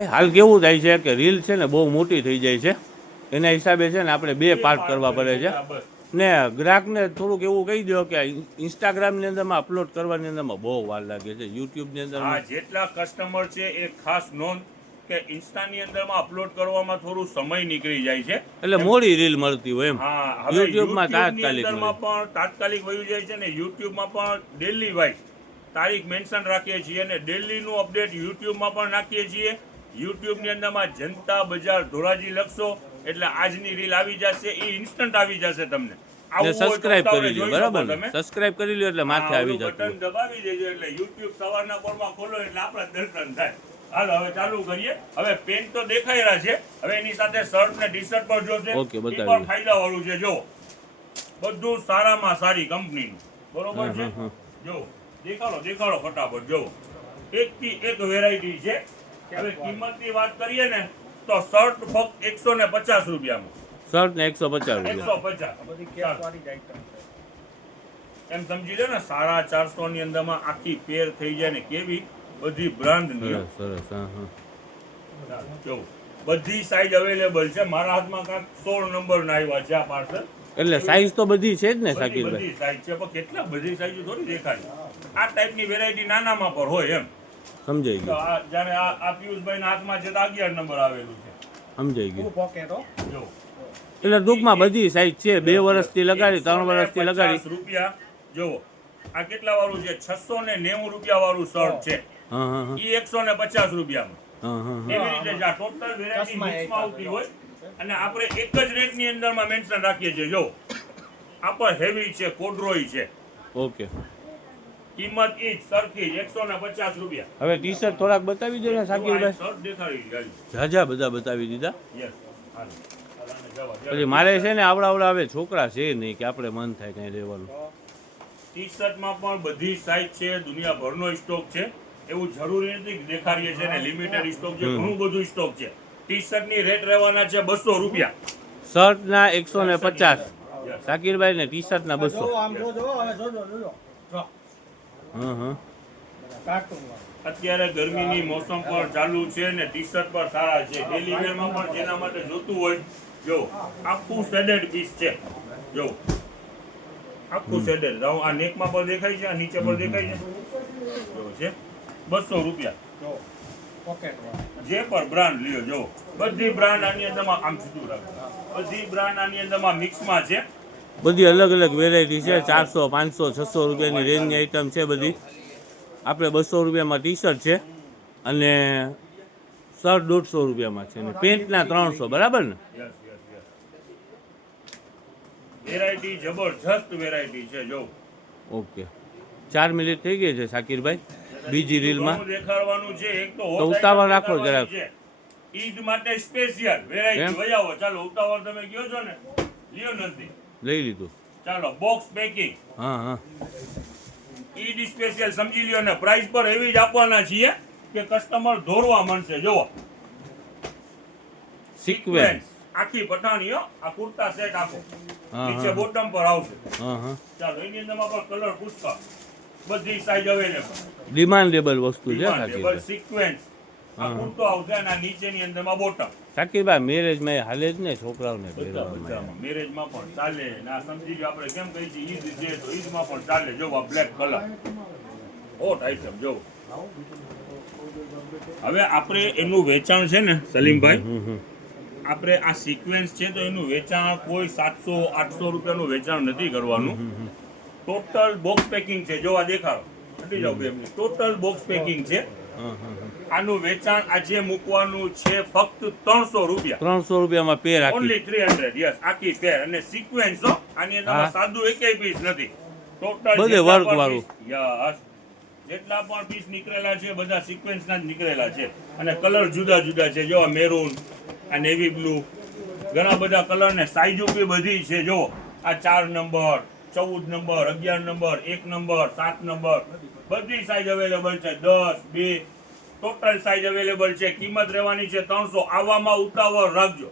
હાલ કેવું થાય છે કે રીલ છે ને બહુ મોટી થઈ જાય છે, એના હિસાબે છે ને આપણે 2 પાર્ટ કરવા પડે છે ને ગ્રાહકને થોડુંક એવું કહી દો કે ઇન્સ્ટાગ્રામની અંદરમાં અપલોડ કરવાની અંદરમાં બહુ વાર લાગે છે, યુટ્યુબની અંદર જેટલા કસ્ટમર છે એ ખાસ નોંધ કે ઇન્સ્ટાની અંદરમાં અપલોડ કરવામાં થોડું સમય નીકળી જાય છે, એટલે મોડી રીલ મળતી હોય એમ. હા, યુટ્યુબમાં તાત્કાલિક વયું જાય છે ને યુટ્યુબમાં પણ ડેલી વાઇઝ તારીખ મેન્શન રાખીએ છીએ અને ડેલીનું અપડેટ યુટ્યુબમાં પણ નાખીએ છીએ. યુટ્યુબની અંદરમાં જનતા બજાર ધોરાજી લખશો એટલે આજની રીલ આવી જશે, એ ઇન્સ્ટન્ટ આવી જશે તમને. સબસ્ક્રાઇબ કરી લ્યો, બરાબર ને? સબસ્ક્રાઇબ કરી લ્યો એટલે માથે આવી જશે. બટન દબાવી દેજો એટલે યુટ્યુબ સવારના પોરમાં ખોલો એટલે આપણા દર્શન થાય. હાલો હવે ચાલુ કરીએ. હવે પેન્ટ તો દેખાઈ રહ્યા છે, હવે એની સાથે શર્ટ ને ટી-શર્ટ પણ જોશે. ઓકે, એ બતાવી પણ ફાયદા વાળું છે. જો બધું સારામાં સારી કંપનીનું, બરોબર છે. જો દેખાડો ફટાફટ. જો એક થી એક વેરાયટી છે. હવે કિંમતની વાત કરીએ ને તો શર્ટ ફક્ત 150 રૂપિયામાં. શર્ટ ને 150 150 એમ સમજી લો ને 450 ની અંદરમાં આખી પેર થઈ જાય ને કેવી બધી બ્રાન્ડ ની. સરસ. જો બધી સાઈઝ અવેલેબલ છે. મારા હાથમાં કાંક 16 નંબર ના આવ્યા છે આ પાર્સલ. એટલે સાઈઝ તો બધી છે જ ને શાકિરભાઈ? બધી સાઈઝ છે, પણ કેટલા બધી સાઈઝ થોડી દેખાય. આ ટાઈપની વેરાયટી નાનામાં પણ હોય એમ. સમજાઈ ગયું. જ્યારે આ પિયુષભાઈ ના હાથમાં છે તો 11 નંબર આવેલું છે. સમજાઈ ગયું. જો એટલે ટૂંકમાં બધી સાઈઝ છે, 2 વર્ષથી લગાડી 3 વર્ષથી લગાડી. રૂપિયા જો આ કેટલા વાળું છે? 690 રૂપિયા વાળું શર્ટ છે. ઈ 150 રૂપિયામાં. એવી રીતે જ આ ટોટલ વેરાયટી મિક્સમાં આવતી હોય અને આપણે એક જ રેટની અંદરમાં મેન્શન રાખીએ છીએ. જો આ પણ હેવી છે, કોડરોય છે. ઓકે, કિંમત ઈ જ સરખી જ 150 રૂપિયા. હવે ટી-શર્ટ થોડાક બતાવી દો ને શાકિરભાઈ. શર્ટ દેખાડી જાજા બધા બતાવી દીધા. યસ. પછી મારે છે ને આવડા હવે છોકરા છે નહીં કે આપણે મન થાય કઈ લેવાનું. ટી-શર્ટમાં પણ બધી સાઈઝ છે, દુનિયાભરનો સ્ટોક છે. એવું જરૂરી નથી કે દેખાડીએ છે ને લિમિટેડ સ્ટોક છે, ઘણું બધું સ્ટોક છે. ટી-શર્ટની રેટ રહેવાના છે 200 રૂપિયા. શર્ટ ના 150 શાકિરભાઈ ને ટી-શર્ટ ના 200. અત્યારે ગરમીની મોસમ પણ ચાલુ છે ને ટી-શર્ટ પણ સારા છે. ડેલી વેરમાં પણ જેના માટે જોતું હોય, જો આખું શેડેડ પીસ છે. જો આખું શેડેડ. આ નેકમાં પણ દેખાય છે, આ નીચે પણ દેખાય છે. જો છે 200 રૂપિયા. જે પણ બ્રાન્ડ લ્યો, જો બધી બ્રાન્ડ આની અંદરમાં આમ સીધું રાખો. બધી બ્રાન્ડ આની અંદરમાં મિક્સમાં છે. બધી અલગ અલગ વેરાયટી છે. 400, 500, 600 રૂપિયાની રેન્જની આઈટમ છે બધી. આપણે 200 રૂપિયામાં ટી-શર્ટ છે અને શર્ટ 150 રૂપિયામાં છે ને પેન્ટના 300, બરાબર ને? વેરાયટી જબરજસ્ત વેરાયટી છે. જો ઓકે, 4 મિનિટ થઈ ગઈ છે શાકિરભાઈ બીજી રીલમાં. દેખાડવાનું છે એક તો ઉતાવળ રાખો જરાક. ઈદ માટે સ્પેશિયલ વેરાયટી વજાવો. ચાલો ઉતાવળ તમે કયો છો ને, લ્યો નથી લઈ લીધું. ચાલો બોક્સ પેકિંગ. હા, ઈદ સ્પેશિયલ સમજી લ્યો ને પ્રાઇસ પર એવી જ આપવાના છીએ કે કસ્ટમર દોરવા માંડશે. જોવો સિક્વેન્સ આખી પઠાણીઓ. આ કુર્તા સેટ આખો નીચે બોટમ પર આવશે. ચાલો એની અંદરમાં પણ કલર પુષ્કળ, બધી સાઈઝ અવેલેબલ. ડિમાન્ડેબલ વસ્તુ છે શાકિરભાઈ. સિક્વેન્સ આ કુર્તો આવશે અને આ નીચેની અંદરમાં બોટમ. શાકિરભાઈ મેરેજમાં હાલે જ ને છોકરાઓને મેરેજમાં પણ ચાલે ને આ સમજી લો આપણે કેમ કહી છીએ ઈદ છે તો ઈદમાં પણ ચાલે. જો આ બ્લેક કલર હોટ આઈટમ. જો હવે આપણે એનું વેચાણ છે ને સલીમભાઈ, આપણે આ સિક્વેન્સ છે તો એનું વેચાણ કોઈ 700-800 રૂપિયાનું વેચાણ નથી કરવાનું. ટોટલ બોક્સ પેકિંગ છે. જો આ દેખાડો, હટી જાવ બે મિનિટ. ટોટલ બોક્સ પેકિંગ છે. આનું વેચાણ આજે મૂકવાનું છે ફક્ત 300 રૂપિયા. 300 રૂપિયામાં પેર આખી. ઓન્લી 300. યસ, આખી પેર અને સિક્વેન્સ. આની અંદર સાદું એકેય પીસ નથી. ટોટલ બધે વર્ક વાળું. યસ, જેટલા પણ પીસ નીકળેલા છે બધા સિક્વેન્સના જ નીકળેલા છે અને કલર જુદા જુદા છે. જો મેરૂન, આ નેવી બ્લુ, ઘણા બધા કલર ને સાઈઝ બી બધી છે. જો આ 4 number, 14 number, 11 number, 1 number, 7 number, બધી સાઈઝ અવેલેબલ છે. 10, 2 ટોટલ સાઈઝ અવેલેબલ છે. કિંમત રહેવાની છે 300. આવવામાં ઉતાવળ રાખજો.